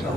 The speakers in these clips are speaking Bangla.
ঠিক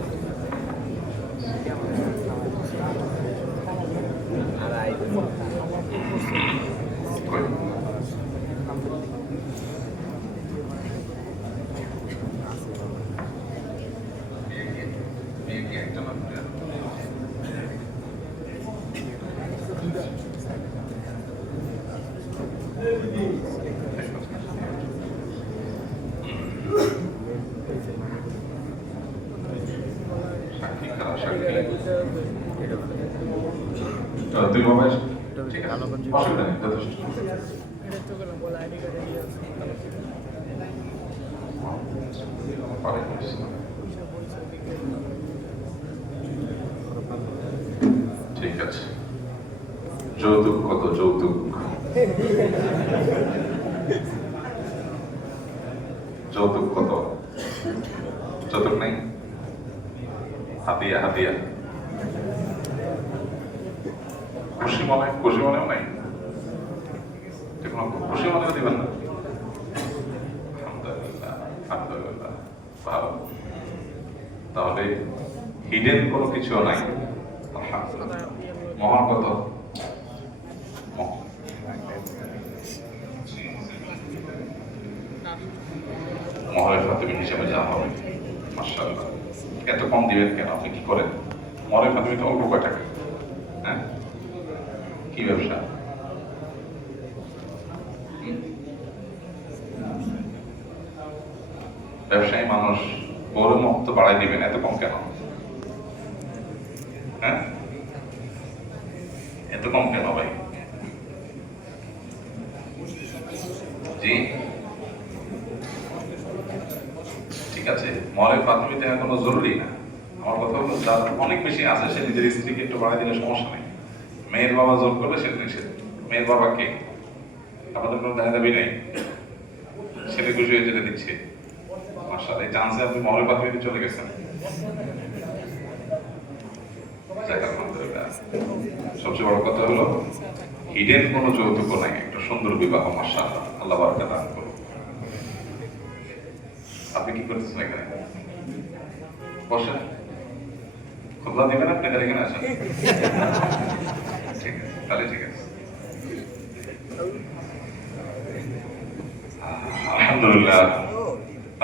আছে, যৌতুক কত? যৌতুক যৌতুক কত? যৌতুক নাই? হাতিয়া হাতিয়া খুশি মনেও নাই? খুশি মনে দিবেন না? আলহামদুলিল্লাহ, ভালো। তাহলে হিডেন কোনো কিছু নাই। মহান কত? মহরের ফাতিমি হিসেবে যা হবে, মাশাআল্লাহ। এত কম দিবেন কেন? আপনি কি করেন? মহরের ফাতিমি তো অল্প কয় টাকা। হ্যাঁ, কি ব্যবসা? ব্যবসায়ী মানুষ, বড় মুক্ত বাড়াই দিবেন, এত কম কেন? হ্যাঁ, এত কম কেন ভাই? জি, ঠিক আছে, মহরের প্রাথমিকতা কোনো জরুরি না। আমার কথা হলো, যার অনেক বেশি আছে সে নিজের স্ত্রীকে একটু বাড়াই দিলে সমস্যা নেই। মেয়ের বাবা জোর করলে সে নিষেধ। মেয়ের বাবা কে? আমাদের কোনো দায় দাবি নেই, ছেলে খুশি হয়ে যেতে দিচ্ছে। মাশাআল্লাহ, এই চান্সে আপনি মহরের প্রাথমিকতা চলে গেছেন। সবচেয়ে বড় কথা হলো হিডেন কোনো যৌতুক নাই, একটা সুন্দর বিবাহ। মাশাআল্লাহ, আল্লাহ বারাকা দান করুন। আপনি কি করতেছেন এখানে? বসেন, খুতবা দিবেন আপনি? তাহলে এখানে আসেন। ঠিক আছে, তাহলে ঠিক আছে। আলহামদুলিল্লাহ,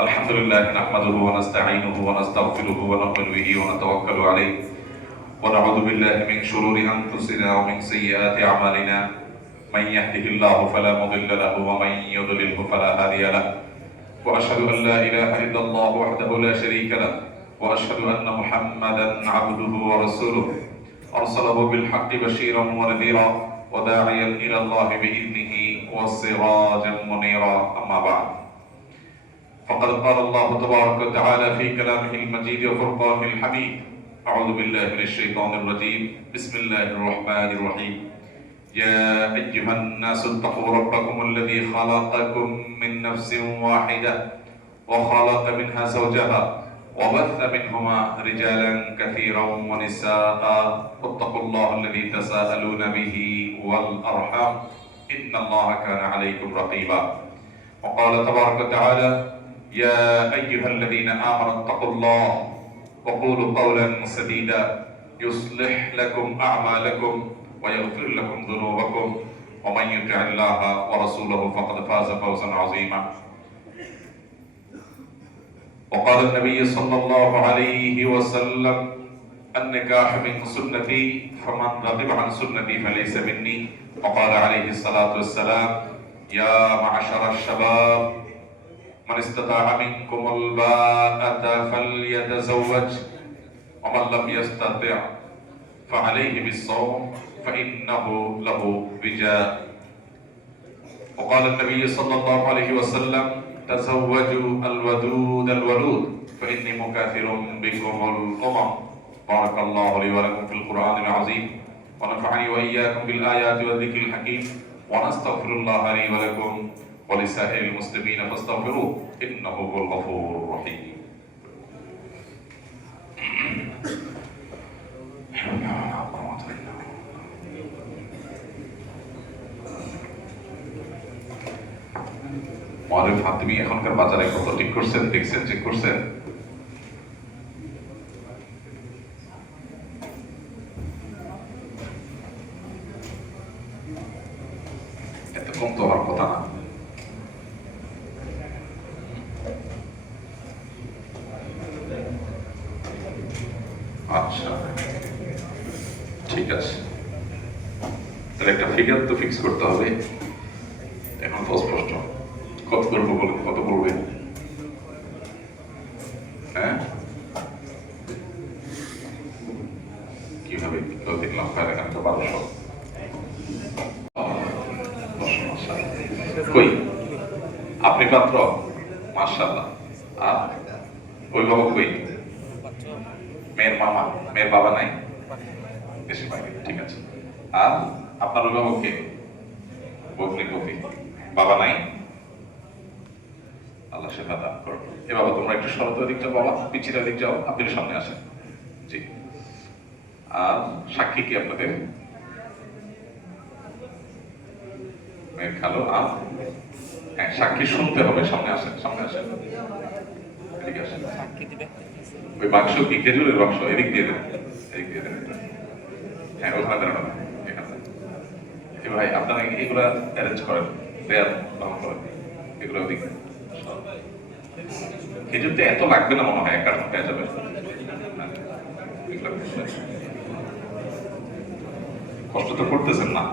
আলহামদুলিল্লাহ, নাহমাদুহু ওয়া নাস্তাঈনুহু ওয়া নাস্তাগফিরুহু ওয়া নু'মিনু বিহি ওয়া নাতাওয়াক্কালু আলাইহি ওয়া নাউযু বিল্লাহি মিন শুরুরি আনফুসিনা ওয়া মিন সাইয়্যাতি আমালিনা। মান ইয়াহদিহিল্লাহু ফালা মুদিল্লা লাহু ওয়া মান ইউদ্লিলহু ফালা হাদিয়া লাহু। ওয়া আশহাদু আন লা ইলাহা ইল্লাল্লাহু ওয়াহদাহু লা শারীকা লাহু ওয়া আশহাদু আন্না মুহাম্মাদান আবদুহু ওয়া রাসূলুহু আরসালাহু বিল হাক্কি বাশীরান ওয়া নাযীরা ওয়া দাঈয়ান ইলা আল্লাহি বিইذনিহি ওয়া সিরাজান মুনীরা। আম্মা বা'দ। فقد قال الله تبارك وتعالى في كلامه المجيد وفرقانه الحميد: أعوذ بالله من الشيطان الرجيم، بسم الله الرحمن الرحيم. يا أيها الناس اتقوا ربكم الذي خلقكم من نفس واحدة وخلق منها زوجها وبث منهما رجالا كثيرا ونساء واتقوا الله الذي تساءلون به والأرحام إن الله كان عليكم رقيبا. وقال تبارك وتعالى: يا أيها الذين آمنوا اتقوا الله وقولوا قولا سديدا يصلح لكم أعمالكم ويغفر لكم ذنوبكم ومن يطع الله ورسوله فقد فاز فوزا عظيما. وقال النبي صلى الله عليه وسلم: النكاح من سنتي فمن رغب عن سنتي فليس مني. وقال عليه الصلاة والسلام: يا معشر الشباب من استطاع منكم الباءة فليتزوج ومن لم يستطع فعليه بالصوم فإنه له وجاء. وقال النبي صلى الله عليه وسلم: تزوجوا الودود الولود فإني مكاثر بكم الأمم. بارك الله لي ولكم في القرآن العظيم ونفعني وإياكم بالآيات والذكر الحكيم ونستغفر الله لي ولكم ولسائر المسلمين فاستغفروه إنه هو الغفور الرحيم. মহরের ফাতিমি এখনকার বাজারে কত ঠিক করছেন? দেখছেন, চেক করছেন? আচ্ছা, ঠিক আছে। তাহলে একটা ফিগার তো ফিক্স করতে হবে। এখন তো স্পষ্ট কত করবো বলে, কত পড়বে? হ্যাঁ, কিভাবে 3 লক্ষ আর এখানে তো 1200। কই আপনি পাত্র? মাশাআল্লাহ। আর অভিভাবক কই? মেয়ের মামা, মেয়ের বাবা নাই, দেশে বাইরে, ঠিক আছে। আর আপনার অভিভাবক কে? ভগ্নিপতি, বাবা নাই। আল্লাহ সেবা দান করুন। এ বাবা তোমরা একটু শরত দিক যাও, বাবা পিছিয়ে দিক যাও, আপনি সামনে আসেন। জি। আর সাক্ষী কি আপনাদের? মেয়ের খালো। আর হ্যাঁ, সাক্ষী শুনতে হবে, সামনে আসেন, সামনে আসেন, ঠিক আছে। ওই বাক্স কি খেজুরের বাক্স? এদিক দিয়ে দেন, এদিক দিয়ে দেন। হ্যাঁ, ওখানে দাঁড়ানো, এখানে। ভাই আপনারা এগুলা অ্যারেঞ্জ করেন, দেয়াল রং করেন, এগুলো ওদিক। খেজুরটা এত লাগবে না মনে হয়, এক কার্টন পেয়ে যাবে। কষ্ট তো করতেছেন না?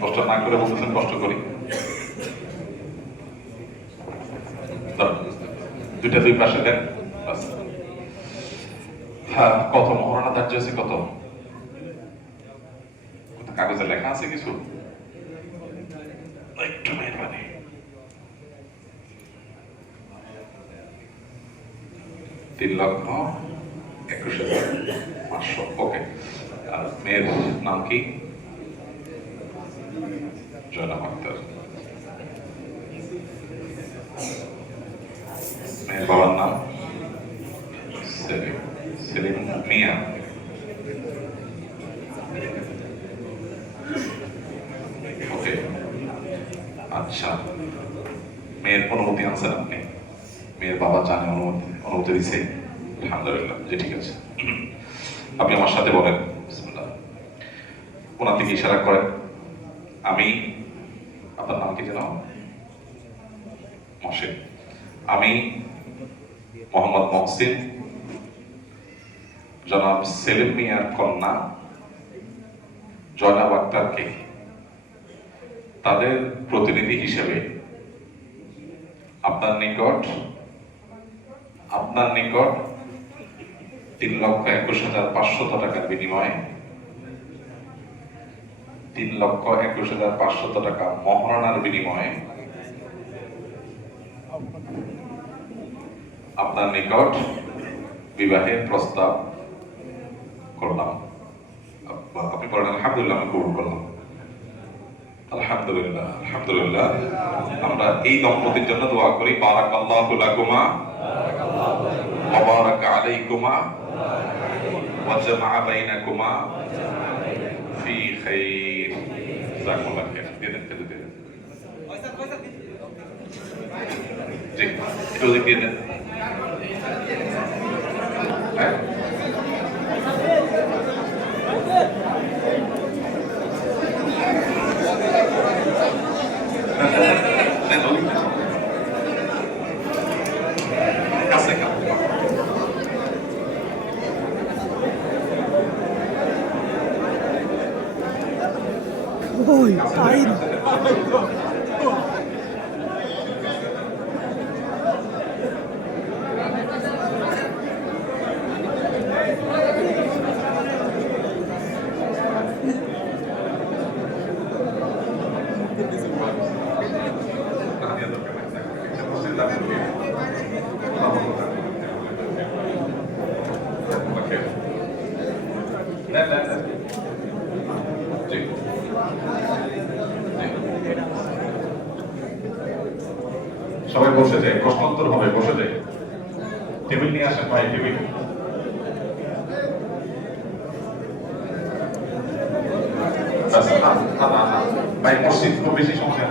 কষ্ট না করে বলতেছেন কষ্ট করি। দুইটা দুই পাশে দেন। হ্যাঁ, কত মহারণা ধার্য আছে? কত কাগজে লেখা আছে কিছু? একটু মেহরবানি। 3,21,500। ওকে। আর মেয়ের নাম কি? জয়নাব আক্তার। মেয়ের বাবার নাম? সেলিম, সেলিম মিয়া। ওকে, আচ্ছা। মেয়ের অনুমতি আনছেন আপনি? মেয়ের বাবা জানে, অনুমতি দিছে? আলহামদুলিল্লাহ, যে ঠিক আছে। আপনি আমার সাথে বলেন বিসমিল্লাহ। ওনার দিকে ইশারা করেন। আমি, আপনার নাম কি যেন? মহসিন। আমি মোহাম্মদ মহসিন জনাব সেলিম মিয়ার কন্যা জয়নাব আক্তারকে তাদের প্রতিনিধি হিসেবে আপনার নিকট 3,21,500 টাকার বিনিময়ে 3,21,500 টাকা মহারণার বিনিময়ে আপনার নিকট বিবাহের প্রস্তাব করলাম। আপনি বলেন আলহামদুলিল্লাহ, আমি কবুল করলাম। আলহামদুলিল্লাহ, আলহামদুলিল্লাহ। আমরা এই দম্পতির জন্য দোয়া করি, বারাকাল্লাহু লাকুমা ওয়া বারাকা আলাইকুমা ওয়া জামাআ বাইনাকুমা ফি খাইর। জাযাকুমুল্লাহ খাইর। দিয়ে দেন, দিয়ে দেন। জি, একটু দিয়ে দেন। হ্যাঁ, Ôi, Sain. সবাই বসে যায়, প্রশ্নোত্তর হবে, বসে যায়। টেবিল নিয়ে আসেন ভাই, টেবিল। ভাই মসজিদ খুব বেশি সময়